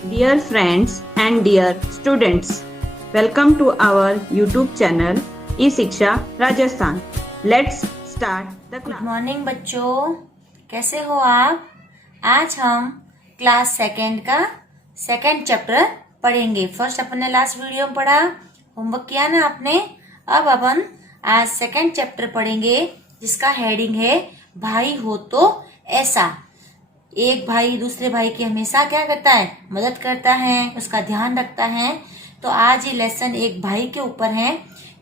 Dear friends and dear students, welcome to our YouTube channel E-शिक्षा Rajasthan. Let's start the good class. Morning बच्चों, कैसे हो आप। आज हम क्लास सेकेंड का सेकेंड चैप्टर पढ़ेंगे। फर्स्ट अपन ने लास्ट वीडियो में पढ़ा, होमवर्क किया ना आपने। अब अपन आज सेकेंड चैप्टर पढ़ेंगे जिसका हेडिंग है भाई हो तो ऐसा। एक भाई दूसरे भाई की हमेशा क्या करता है, मदद करता है, उसका ध्यान रखता है। तो आज ये लेसन एक भाई के ऊपर है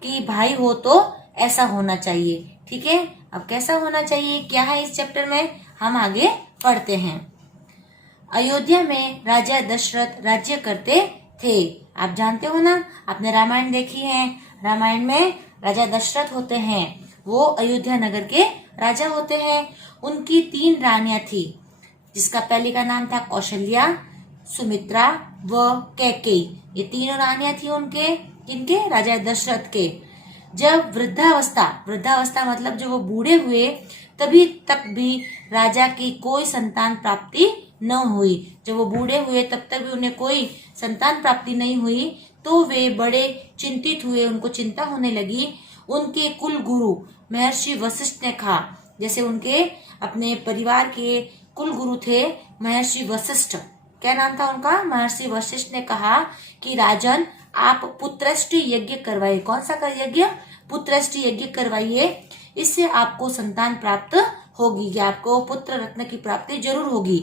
कि भाई हो तो ऐसा होना चाहिए। ठीक है, अब कैसा होना चाहिए, क्या है इस चैप्टर में, हम आगे पढ़ते हैं। अयोध्या में राजा दशरथ राज्य करते थे। आप जानते हो ना, आपने रामायण देखी है। रामायण में राजा दशरथ होते हैं, वो अयोध्या नगर के राजा होते हैं। उनकी 3 रानियां थी, जिसका पहले का नाम था कौशल्या, सुमित्रा व कैकेयी। ये 3 रानियां थी उनके, किनके, राजा दशरथ के। जब वृद्धावस्था मतलब जब वो बूढ़े हुए, तभी तक भी राजा की कोई संतान प्राप्ति न हुई। जब वो बूढ़े हुए तब तक भी उन्हें कोई संतान प्राप्ति नहीं हुई, तो वे बड़े चिंतित हुए, उनको चिंता होने लगी। उनके कुल गुरु महर्षि वशिष्ठ ने कहा, जैसे उनके अपने परिवार के कुल गुरु थे महर्षि वशिष्ठ, क्या नाम था उनका, महर्षि वशिष्ठ ने कहा कि राजन, आप पुत्रष्टि यज्ञ करवाइए। कौन सा कर यज्ञ, पुत्रष्टि यज्ञ करवाइए, इससे आपको संतान प्राप्त होगी, या आपको पुत्र रत्न की प्राप्ति जरूर होगी।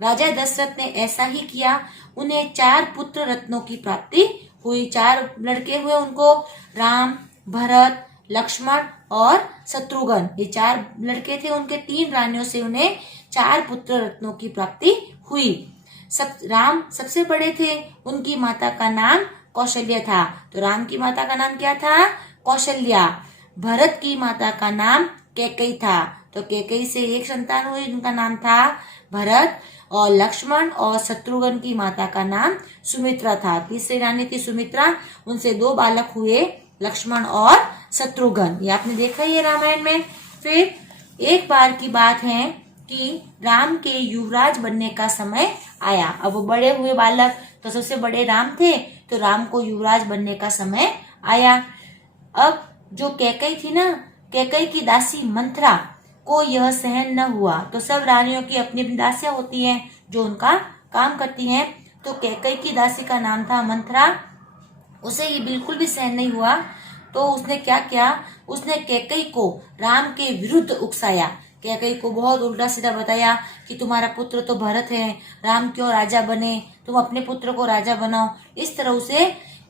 राजा दशरथ ने ऐसा ही किया। उन्हें 4 पुत्र रत्नों की प्राप्ति हुई। 4 लड़के हुए उनको, राम, भरत, लक्ष्मण और शत्रुघ्न। ये 4 लड़के थे उनके। 3 रानियों से उन्हें 4 पुत्र रत्नों की प्राप्ति हुई। राम सबसे बड़े थे, उनकी माता का नाम कौशल्या था। तो राम की माता का नाम क्या था, कौशल्या। भरत की माता का नाम कैकेयी था, तो कैकेयी से एक संतान हुई, उनका नाम था भरत। और लक्ष्मण और शत्रुघ्न की माता का नाम सुमित्रा था। तीसरी रानी थी सुमित्रा, उनसे 2 बालक हुए, लक्ष्मण और शत्रुघ्न। ये आपने देखा ही है रामायण में। फिर एक बार की बात है कि राम के युवराज बनने का समय आया। अब वो बड़े हुए बालक, तो सबसे बड़े राम थे, तो राम को युवराज बनने का समय आया। अब जो कैकेयी थी ना, कैकेयी की दासी मंथरा को यह सहन न हुआ। तो सब रानियों की अपनी अपनी दासियां होती हैं जो उनका काम करती हैं। तो कैकेयी की दासी का नाम था मंथरा। उसे ये बिल्कुल भी सहन नहीं हुआ, तो उसने क्या किया, उसने कैकेयी को राम के विरुद्ध उकसाया। कैकेयी को बहुत उल्टा सीधा बताया कि तुम्हारा पुत्र तो भरत है, राम क्यों राजा बने, तुम अपने पुत्र को राजा बनाओ। इस तरह उसे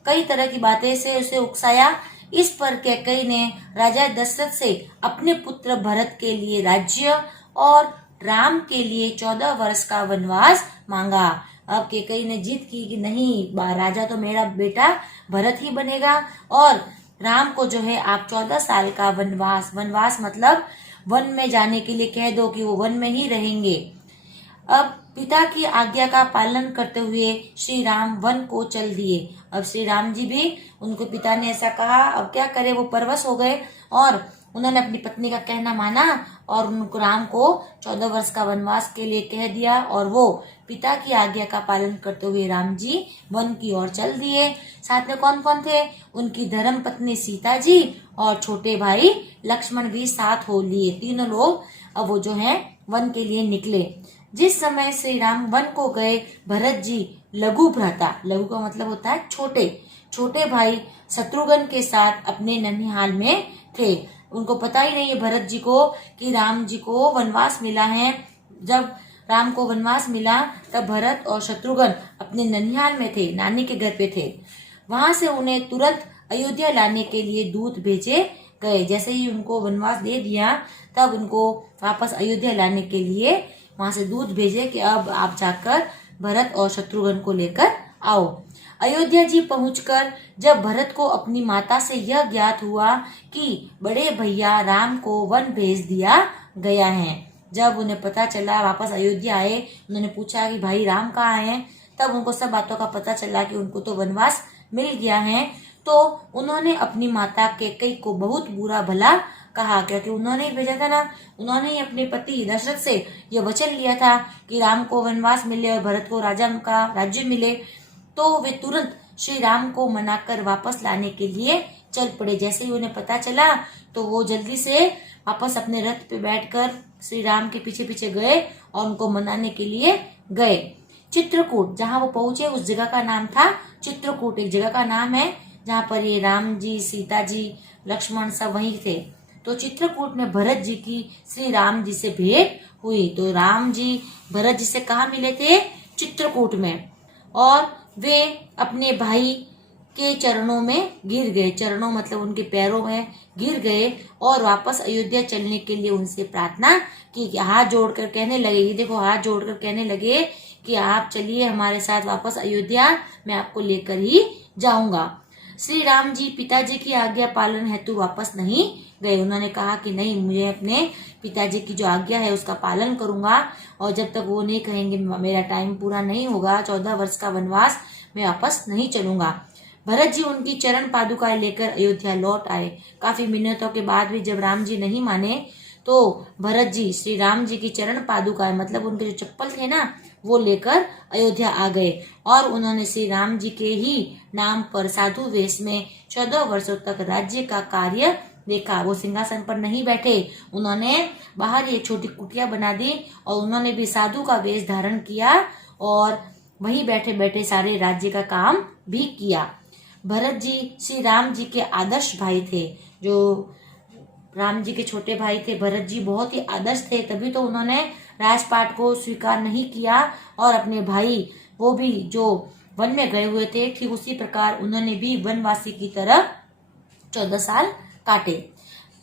कई तरह की बातें से उसे उकसाया। इस पर कैकेयी ने राजा दशरथ से अपने पुत्र भरत के लिए राज्य और राम के लिए 14 वर्ष का वनवास मांगा। अब कैकेयी ने जिद की कि नहीं, राजा तो मेरा बेटा भरत ही बनेगा, और राम को जो है आप 14 साल का वनवास मतलब वन में जाने के लिए कह दो कि वो वन में ही रहेंगे। अब पिता की आज्ञा का पालन करते हुए श्री राम वन को चल दिए। अब श्री राम जी भी, उनको पिता ने ऐसा कहा, अब क्या करे, वो परवश हो गए और उन्होंने अपनी पत्नी का कहना माना और उनको राम को 14 वर्ष का वनवास के लिए कह दिया। और वो पिता की आज्ञा का पालन करते हुए राम जी वन की ओर चल दिए। साथ में कौन कौन थे, उनकी धर्म पत्नी सीता जी और छोटे भाई लक्ष्मण भी साथ हो लिए। तीनों लोग अब वो जो है वन के लिए निकले। जिस समय श्री राम वन को गए, भरत जी लघु भ्राता, लघु का मतलब होता है छोटे भाई शत्रुघ्न के साथ अपने ननिहाल में थे। उनको पता ही नहीं है भरत जी को कि राम जी को वनवास मिला है। जब राम को वनवास मिला तब भरत और शत्रुघ्न अपने ननिहाल में थे, नानी के घर पे थे। वहां से उन्हें तुरंत अयोध्या लाने के लिए दूत भेजे गए। जैसे ही उनको वनवास दे दिया, तब उनको वापस अयोध्या लाने के लिए वहां से दूत भेजे कि अब आप जाकर भरत और शत्रुघ्न को लेकर आओ। अयोध्या जी पहुंचकर जब भरत को अपनी माता से यह ज्ञात हुआ कि बड़े भैया राम को वन भेज दिया गया है, जब उन्हें पता चला, वापस अयोध्या आए, उन्होंने पूछा कि भाई राम कहाँ हैं, तब उनको सब बातों का पता चला कि उनको तो वनवास मिल गया है। तो उन्होंने अपनी माता कैकेयी को बहुत बुरा भला कहा, क्योंकि उन्होंने ही भेजा था ना, उन्होंने ही अपने पति दशरथ से यह वचन लिया था कि राम को वनवास मिले और भरत को राजा का राज्य मिले। तो वे तुरंत श्री राम को मनाकर वापस लाने के लिए चल पड़े। जैसे ही उन्हें पता चला तो वो जल्दी से वापस अपने रथ पे बैठकर श्री राम के पीछे पीछे गए और उनको मनाने के लिए गए। चित्रकूट, जहाँ वो पहुंचे उस जगह का नाम था चित्रकूट, एक जगह का नाम है जहाँ पर ये राम जी, सीता जी, लक्ष्मण सब वहीं थे। तो चित्रकूट में भरत जी की श्री राम जी से भेंट हुई। तो राम जी भरत जी से कहाँ मिले थे? चित्रकूट में। और वे अपने भाई के चरणों में गिर गए, चरणों मतलब उनके पैरों में गिर गए और वापस अयोध्या चलने के लिए उनसे प्रार्थना की। हाथ जोड़कर कहने लगे, ये देखो हाथ जोड़कर कहने लगे कि आप चलिए हमारे साथ वापस अयोध्या, मैं आपको लेकर ही जाऊंगा। श्री राम जी पिताजी की आज्ञा पालन हेतु वापस नहीं गए। उन्होंने कहा कि नहीं, मुझे अपने पिताजी की जो आज्ञा है उसका पालन करूंगा और जब तक वो नहीं कहेंगे मेरा टाइम पूरा नहीं होगा, 14 वर्ष का वनवास, मैं वापस नहीं चलूंगा। भरत जी उनकी चरण पादुकाएं लेकर अयोध्या लौट आए। काफी मिन्नतों के बाद भी जब राम जी नहीं माने तो भरत जी श्री राम जी की चरण पादुकाएं मतलब उनके जो चप्पल थे ना वो लेकर अयोध्या आ गए और उन्होंने श्री राम जी के ही नाम पर साधु वेश में 14 वर्षों तक राज्य का कार्य देखा। वो सिंहासन पर नहीं बैठे, उन्होंने बाहर एक छोटी कुटिया बना दी और उन्होंने भी साधु का वेश धारण किया और वहीं बैठे बैठे सारे राज्य का काम भी किया। भरत जी श्री राम जी के आदर्श भाई थे। जो राम जी के छोटे भाई थे भरत जी बहुत ही आदर्श थे, तभी तो उन्होंने राजपाट को स्वीकार नहीं किया और अपने भाई वो भी जो वन में गए हुए थे ठीक उसी प्रकार उन्होंने भी वनवासी की तरह 14 साल काटे।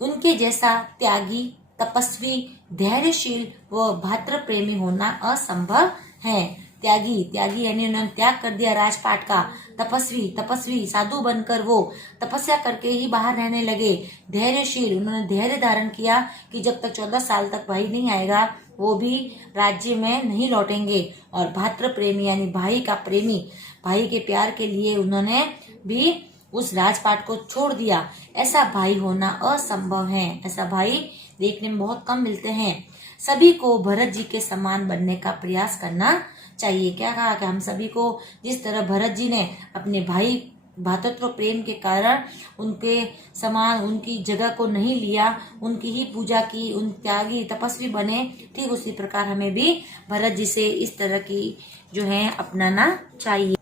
उनके जैसा त्यागी, तपस्वी, धैर्यशील व भातृ प्रेमी होना असंभव है। त्यागी यानी उन्होंने त्याग कर दिया राजपाट का। तपस्वी साधु बनकर वो तपस्या करके ही बाहर रहने लगे। धैर्यशील, उन्होंने धैर्य धारण किया कि जब तक 14 साल तक भाई नहीं आएगा वो भी राज्य में नहीं लौटेंगे। और भातृ प्रेमी यानी भाई का प्रेमी, भाई के प्यार के लिए उन्होंने भी उस राजपाट को छोड़ दिया। ऐसा भाई होना असंभव है, ऐसा भाई देखने में बहुत कम मिलते हैं। सभी को भरत जी के समान बनने का प्रयास करना चाहिए। क्या कहा कि हम सभी को जिस तरह भरत जी ने अपने भाई भातृत्व प्रेम के कारण उनके समान उनकी जगह को नहीं लिया, उनकी ही पूजा की, उन त्यागी तपस्वी बने, ठीक उसी प्रकार हमें भी भरत जी से इस तरह की जो है अपनाना चाहिए।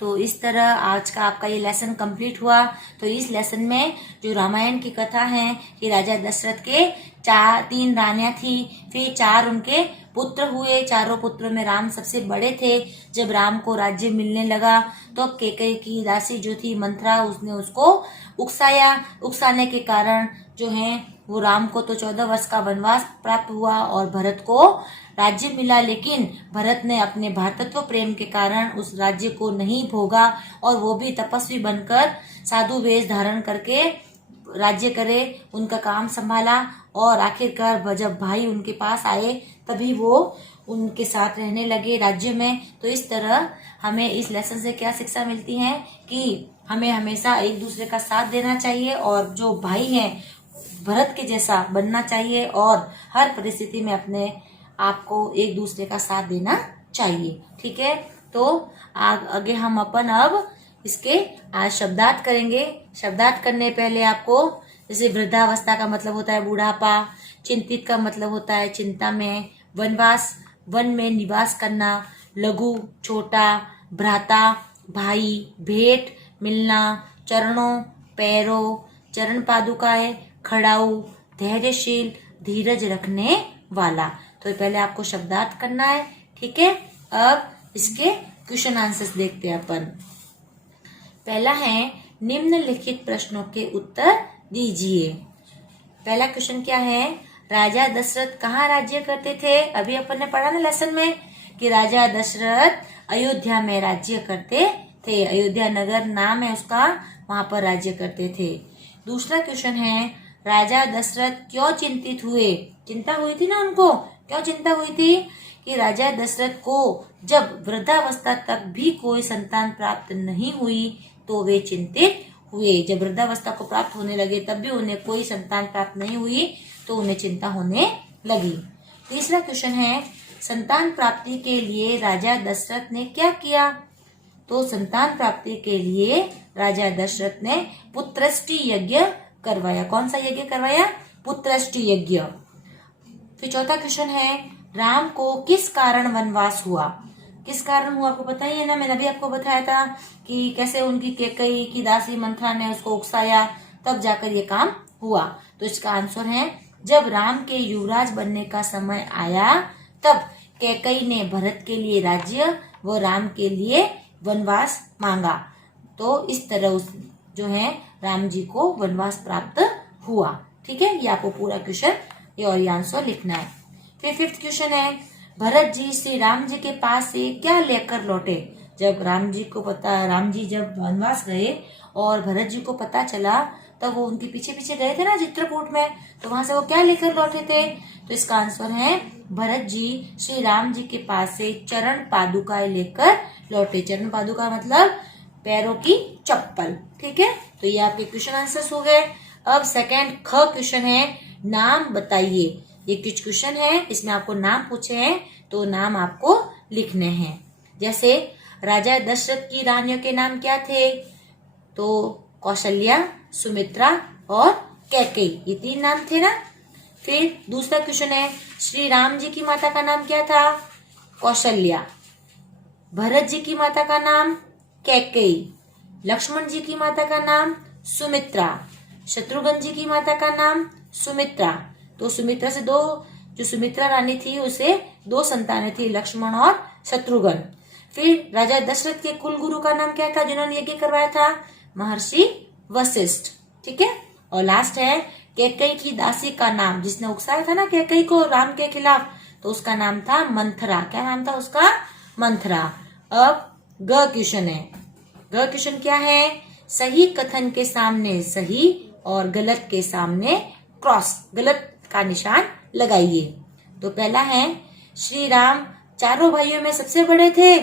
तो इस तरह आज का आपका ये लेसन कंप्लीट हुआ। तो इस लेसन में जो रामायण की कथा है कि राजा दशरथ के 3 रानियां थी, फिर 4 उनके पुत्र हुए। चारों पुत्रों में राम सबसे बड़े थे। जब राम को राज्य मिलने लगा तो कैकेयी की दासी जो थी मंथरा, उसने उसको उकसाया। उकसाने के कारण जो है वो राम को तो 14 वर्ष का वनवास प्राप्त हुआ और भरत को राज्य मिला, लेकिन भरत ने अपने भातृत्व प्रेम के कारण उस राज्य को नहीं भोगा और वो भी तपस्वी बनकर साधु वेश धारण करके राज्य करे, उनका काम संभाला और आखिरकार जब भाई उनके पास आए तभी वो उनके साथ रहने लगे राज्य में। तो इस तरह हमें इस लेसन से क्या शिक्षा मिलती है कि हमें हमेशा एक दूसरे का साथ देना चाहिए और जो भाई हैं भरत के जैसा बनना चाहिए और हर परिस्थिति में अपने आपको एक दूसरे का साथ देना चाहिए। ठीक है, तो आगे हम अपन अब इसके आज शब्दार्थ करेंगे। शब्दार्थ करने पहले आपको जैसे वृद्धावस्था का मतलब होता है बुढ़ापा, चिंतित का मतलब होता है चिंता में, वनवास वन में निवास करना, लघु छोटा, भ्राता भाई, भेंट मिलना, चरणों पैरों, चरण पादुकाएं, खड़ाऊ, धैर्यशील, धीरज रखने वाला। तो पहले आपको शब्दार्थ करना है। ठीक है, अब इसके क्वेश्चन आंसर्स देखते हैं अपन। पहला है निम्नलिखित प्रश्नों के उत्तर दीजिए। पहला क्वेश्चन क्या है? राजा दशरथ कहाँ राज्य करते थे? अभी अपन ने पढ़ा ना लेसन में कि राजा दशरथ अयोध्या में राज्य करते थे। अयोध्या नगर नाम है उसका, वहां पर राज्य करते थे। दूसरा क्वेश्चन है राजा दशरथ क्यों चिंतित हुए? चिंता हुई थी ना उनको, क्यों चिंता हुई थी? कि राजा दशरथ को जब वृद्धावस्था तक भी कोई संतान प्राप्त नहीं हुई तो वे चिंतित हुए। जब वृद्धावस्था को प्राप्त होने लगे तब भी उन्हें कोई संतान प्राप्त नहीं हुई तो उन्हें चिंता होने लगी। तीसरा क्वेश्चन है, संतान प्राप्ति के लिए राजा दशरथ ने क्या किया? तो संतान प्राप्ति के लिए राजा दशरथ ने पुत्रष्टि यज्ञ करवाया। कौन सा यज्ञ करवाया? पुत्रष्टि यज्ञ। फिर चौथा क्वेश्चन है, राम को किस कारण वनवास हुआ? किस कारण हुआ आपको पता ही है ना, मैंने अभी आपको बताया था कि कैसे उनकी कैकेयी की दासी मंथरा ने उसको उकसाया, तब जाकर ये काम हुआ। तो इसका आंसर है, जब राम के युवराज बनने का समय आया तब कैकेयी ने भरत के लिए राज्य व राम के लिए वनवास मांगा। तो इस तरह उस जो है राम जी को वनवास प्राप्त हुआ। ठीक है, ये आपको पूरा क्वेश्चन और ये आंसर लिखना है। फिर फिफ्थ क्वेश्चन है, भरत जी श्री राम जी के पास से क्या लेकर लौटे? जब राम जी जब वनवास गए और भरत जी को पता चला तब वो उनके पीछे पीछे गए थे ना चित्रकूट में, तो वहां से वो क्या लेकर लौटे थे? तो इसका आंसर है, भरत जी श्री राम जी के पास से चरण पादुकाएं लेकर लौटे। चरण पादुका मतलब पैरों की चप्पल। ठीक है, तो ये आपके क्वेश्चन आंसर्स हो गए। अब सेकंड ख क्वेश्चन है, नाम बताइए। ये कुछ क्वेश्चन है, इसमें आपको नाम पूछे हैं तो नाम आपको लिखने हैं। जैसे राजा दशरथ की रानियों के नाम क्या थे? तो कौशल्या, सुमित्रा और कैकेयी, ये 3 नाम थे ना। फिर दूसरा क्वेश्चन है, श्री राम जी की माता का नाम क्या था? कौशल्या। भरत जी की माता का नाम कैकेयी। लक्ष्मण जी की माता का नाम सुमित्रा। शत्रुघ्न जी की माता का नाम सुमित्रा। तो सुमित्रा से जो सुमित्रा रानी थी उसे 2 संतानें थी, लक्ष्मण और शत्रुघ्न। फिर राजा दशरथ के कुल गुरु का नाम क्या था जिन्होंने यज्ञ करवाया था? महर्षि वशिष्ठ। ठीक है, और लास्ट है कैकेयी की दासी का नाम, जिसने उकसाया था ना कैकेयी को राम के खिलाफ, तो उसका नाम था मंथरा। क्या नाम था उसका? मंथरा। अब ग क्वेश्चन है। ग क्वेश्चन क्या है? सही कथन के सामने सही और गलत के सामने क्रॉस, गलत का निशान लगाइए। तो पहला है, श्री राम चारों भाइयों में सबसे बड़े थे।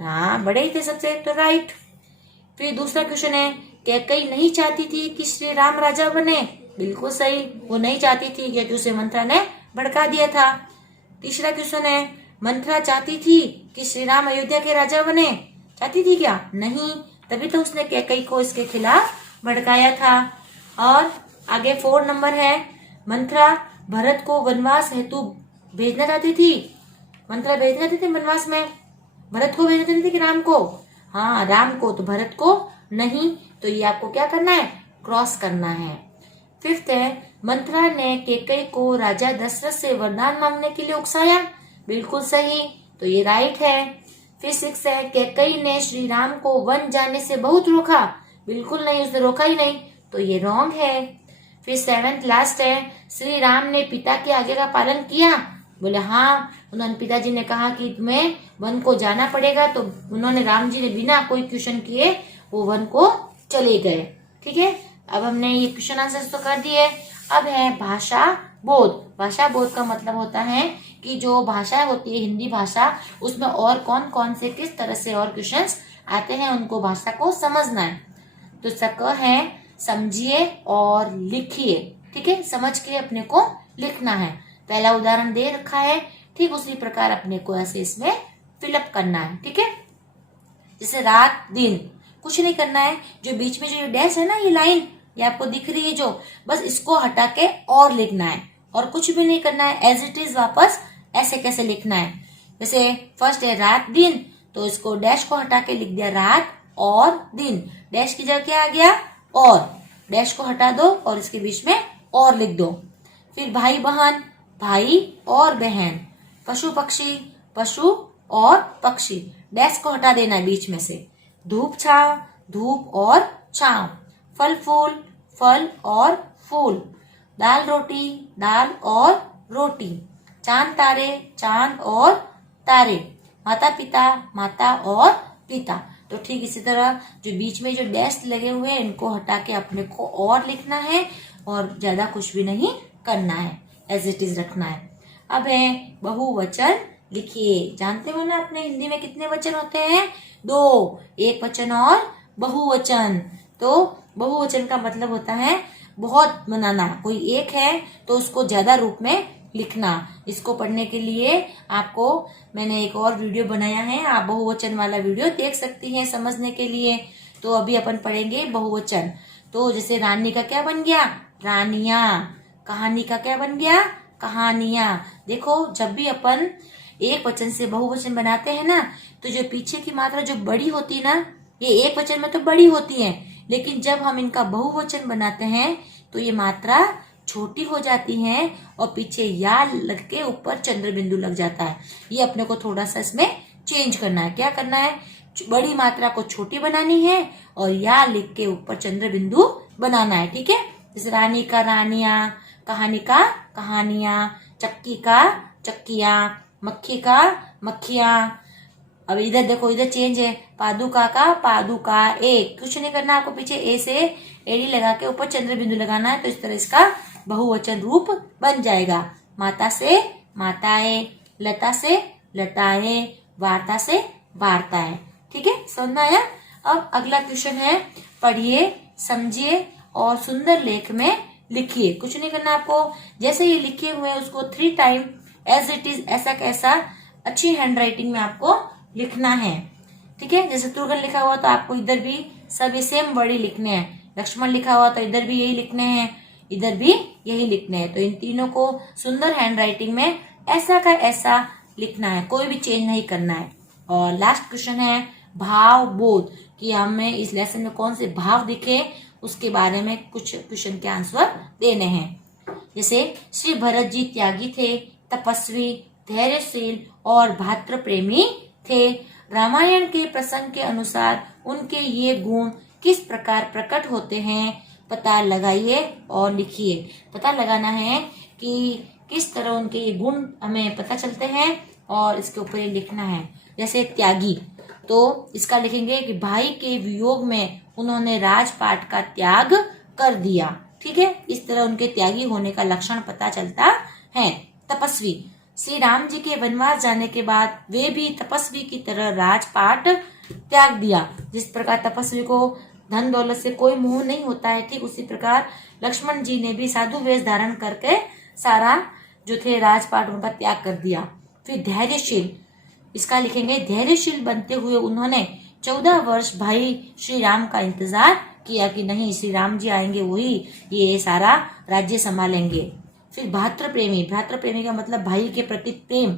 हाँ, बड़े ही थे सबसे, तो राइट। फिर दूसरा क्वेश्चन है, कैकेयी नहीं चाहती थी कि श्री राम राजा बने। बिल्कुल सही, वो नहीं चाहती थी क्योंकि उसे मंथरा ने भड़का दिया था। तीसरा क्वेश्चन है, मंथरा चाहती थी कि श्री राम अयोध्या के राजा बने। चाहती थी क्या? नहीं, तभी तो उसने कैकेयी को इसके खिलाफ भड़काया था। और आगे 4 नंबर है, मंथरा भरत को वनवास हेतु भेजना चाहती थी। मंथरा भेजना चाहती थी वनवास में, भरत को भेजना चाहती थी कि राम को? हाँ, राम को, तो भरत को नहीं। तो ये आपको क्या करना है? क्रॉस करना है। 5th है, मंथरा ने कैकेयी को राजा दशरथ से वरदान मांगने के लिए उकसाया। बिल्कुल सही, तो ये राइट है। फिर 6 है, कैकेयी ने श्री राम को वन जाने से बहुत रोका। बिल्कुल नहीं, उसने रोका ही नहीं, तो ये रॉन्ग है। फिर 7th लास्ट है, श्री राम ने पिता के आज्ञा का पालन किया। बोले हाँ, उन्होंने पिताजी ने कहा कि तुम्हें वन को जाना पड़ेगा, तो उन्होंने राम जी ने बिना कोई क्वेश्चन किए वो वन को चले गए। ठीक है, अब हमने ये क्वेश्चन आंसर तो कर दिए। अब है भाषा बोध। भाषा बोध का मतलब होता है कि जो भाषा होती है हिंदी भाषा, उसमें और कौन कौन से किस तरह से और क्वेश्चंस आते हैं, उनको भाषा को समझना है। तो इसका है समझिए और लिखिए। ठीक है, समझ के अपने को लिखना है। पहला उदाहरण दे रखा है, ठीक उसी प्रकार अपने को ऐसे इसमें फिलअप करना है। ठीक है, जैसे रात दिन, कुछ नहीं करना है। जो बीच में जो डैश है ना, ये लाइन ये आपको दिख रही है जो, बस इसको हटा के और लिखना है, और कुछ भी नहीं करना है। एज इट इज वापस ऐसे कैसे लिखना है। जैसे फर्स्ट है रात दिन, तो इसको डैश को हटा के लिख दिया रात और दिन। डैश की जगह क्या आ गया? और। डैश को हटा दो और इसके बीच में और लिख दो। फिर भाई बहन, भाई और बहन। पशु पक्षी, पशु और पक्षी। डैश को हटा देना है बीच में से। धूप छांव, धूप और छांव। फल फूल, फल और फूल। दाल रोटी, दाल और रोटी। चांद तारे, चांद और तारे। माता पिता, माता और पिता। तो ठीक इसी तरह जो बीच में जो डैश लगे हुए हैं इनको हटा के अपने को और लिखना है, और ज्यादा कुछ भी नहीं करना है, एज इट इज रखना है। अब है बहुवचन लिखिए। जानते हो ना अपने हिंदी में कितने वचन होते हैं? 2, एक वचन और बहुवचन। तो बहुवचन का मतलब होता है बहुत बनाना, कोई एक है तो उसको ज्यादा रूप में लिखना। इसको पढ़ने के लिए आपको मैंने एक और वीडियो बनाया है, आप बहुवचन वाला वीडियो देख सकती हैं समझने के लिए। तो अभी अपन पढ़ेंगे बहुवचन। तो जैसे रानी का क्या बन गया, रानियां। कहानी का क्या बन गया, कहानियां। देखो जब भी अपन एक वचन से बहुवचन बनाते हैं ना, तो जो पीछे की मात्रा जो बड़ी होती है ना, ये एक वचन में तो बड़ी होती है, लेकिन जब हम इनका बहुवचन बनाते हैं तो ये मात्रा छोटी हो जाती है और पीछे या लग के ऊपर चंद्र बिंदु लग जाता है। ये अपने को थोड़ा सा इसमें चेंज करना है। क्या करना है, बड़ी मात्रा को छोटी बनानी है और या लिख के ऊपर चंद्र बिंदु बनाना है। ठीक है, जैसे रानी का रानियां, कहानी का कहानियां, चक्की का चक्कियां, मक्खी का मक्खियां। अब इधर देखो, इधर चेंज है, पादुका का पादुका। एक कुछ नहीं करना आपको, पीछे ए से एड़ी लगा के ऊपर चंद्र बिंदु लगाना है, तो इस तरह इसका बहुवचन रूप बन जाएगा। माता से माताएं, लता से लताएं, वार्ता से वार्ताएं। ठीक है, समझ में आया। अब अगला क्वेश्चन है, पढ़िए, समझिए और सुंदर लेख में लिखिए। कुछ नहीं करना आपको, जैसे ये लिखे हुए हैं उसको 3 टाइम एज इट इज, ऐसा कैसा, अच्छी हैंड राइटिंग में आपको लिखना है। ठीक है, जैसे तुर्गन लिखा हुआ तो आपको इधर भी सभी सेम वर्ड ही लिखने हैं। लक्ष्मण लिखा हुआ तो इधर भी यही लिखने हैं, इधर भी यही लिखने हैं। तो इन तीनों को सुंदर हैंड राइटिंग में ऐसा का ऐसा लिखना है, कोई भी चेंज नहीं करना है। और लास्ट क्वेश्चन है भाव बोध, कि हमें इस लेसन में कौन से भाव दिखे उसके बारे में कुछ क्वेश्चन के आंसर देने हैं। जैसे श्री भरत जी त्यागी थे, तपस्वी, धैर्यशील और भातृ प्रेमी थे। रामायण के प्रसंग के अनुसार उनके ये गुण किस प्रकार प्रकट होते हैं, पता लगाइए और लिखिए। पता लगाना है कि किस तरह उनके ये गुण हमें पता चलते हैं और इसके ऊपर ये लिखना है। जैसे त्यागी, तो इसका लिखेंगे कि भाई के वियोग में उन्होंने राजपाट का त्याग कर दिया। ठीक है, इस तरह उनके त्यागी होने का लक्षण पता चलता है। तपस्वी, श्री राम जी के वनवास जाने के बाद वे भी तपस्वी की तरह राजपाट त्याग दिया। जिस प्रकार तपस्वी को धन दौलत से कोई मोह नहीं होता है, ठीक उसी प्रकार लक्ष्मण जी ने भी साधु वेश धारण करके सारा जो थे राजपाट उनका त्याग कर दिया। फिर धैर्यशील, इसका लिखेंगे धैर्यशील बनते हुए उन्होंने 14 वर्ष भाई श्री राम का इंतजार किया कि नहीं श्री राम जी आएंगे, वही ये सारा राज्य संभालेंगे। फिर भ्रातृ प्रेमी, भ्रातृ प्रेमी का मतलब भाई के प्रति प्रेम,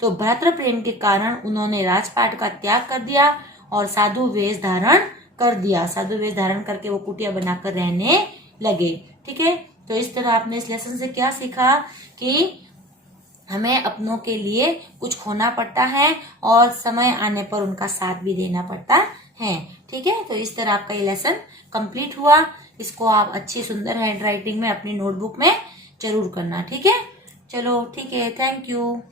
तो भ्रातृ प्रेम के कारण उन्होंने राजपाट का त्याग कर दिया और साधु वेश धारण कर दिया। साधु वेश धारण करके वो कुटिया बनाकर रहने लगे। ठीक है, तो इस तरह आपने इस लेसन से क्या सीखा कि हमें अपनों के लिए कुछ खोना पड़ता है और समय आने पर उनका साथ भी देना पड़ता है। ठीक है, तो इस तरह आपका ये लेसन कंप्लीट हुआ। इसको आप अच्छी सुंदर हैंड राइटिंग में अपनी नोटबुक में जरूर करना। ठीक है, चलो ठीक है, थैंक यू।